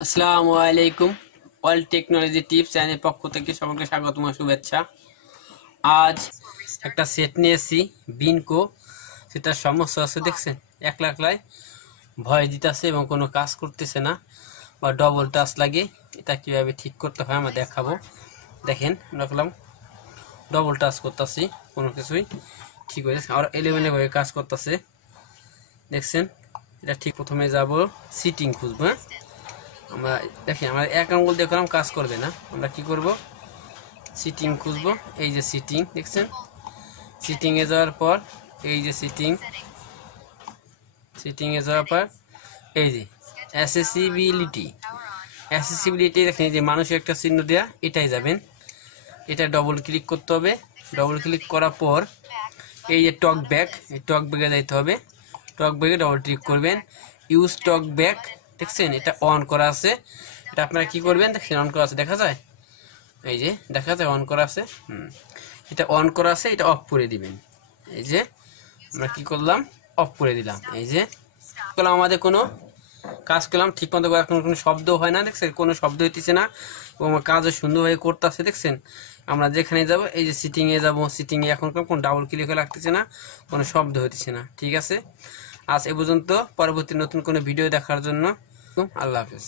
আসসালামু আলাইকুম। All technology tips চ্যানেলের পক্ষ থেকে সকলকে স্বাগতম ও শুভেচ্ছা। আজ একটা সেট নিয়েছি বিনকো, সেটার সমস্যা আছে দেখছেন, একলা একলাই ভয় দিতেছে এবং কোনো কাজ করতেছে না বা ডবল টাচ লাগে। এটা কীভাবে ঠিক করতে হয় আমরা দেখাবো। দেখেন রাখলাম, ডবল টাচ করতেছি, কোনো কিছুই ঠিক হয়ে যাচ্ছে আর এলিমেন্টভাবে কাজ করতেছে দেখছেন। এটা ঠিক প্রথমে যাব সিটিং খুঁজবো। আমরা দেখি আমরা এক আঙ্গুল দেখলাম কাজ করবে না, আমরা কি করব, সিটিং খুঁজবো। এই যে সিটিং দেখছেন, সিটিংয়ে যাওয়ার পর এই যে সিটিংয়ে যাওয়ার পর এই যে অ্যাসেসিবিলিটি দেখেন, এই যে মানুষের একটা চিহ্ন দেয়া, এটাই যাবেন। এটা ডবল ক্লিক করতে হবে। ডবল ক্লিক করার পর এই যে টক ব্যাক, এই টক ব্যাকে যাইতে হবে। টক ব্যাকে ডবল ক্লিক করবেন, ইউজ টক ব্যাক দেখছেন, এটা অন করা আছে। এটা আপনারা কি করবেন দেখছেন, অন করা আছে দেখা যায়, এই যে দেখা যায় অন করা আছে। এটা অন করা আছে, এটা অফ করে দিবেন। এই যে আমরা কি করলাম, অফ করে দিলাম। এই যে করলাম, আমাদের কোনো কাজ করলাম ঠিক মতো, এখন কোনো শব্দ হয় না দেখছেন, কোনো শব্দ হইতেছে না এবং কাজও সুন্দরভাবে করতেছে দেখছেন। আমরা যেখানে যাব এই যে সিটিংয়ে যাব, সিটিংয়ে এখন কোনো ডাবল ক্লিক লাগতেছে না, কোনো শব্দ হইতেছে না। ঠিক আছে, আজ এ পর্যন্ত। পরবর্তী নতুন কোনো ভিডিও দেখার জন্য আল্লাহ হাফেজ।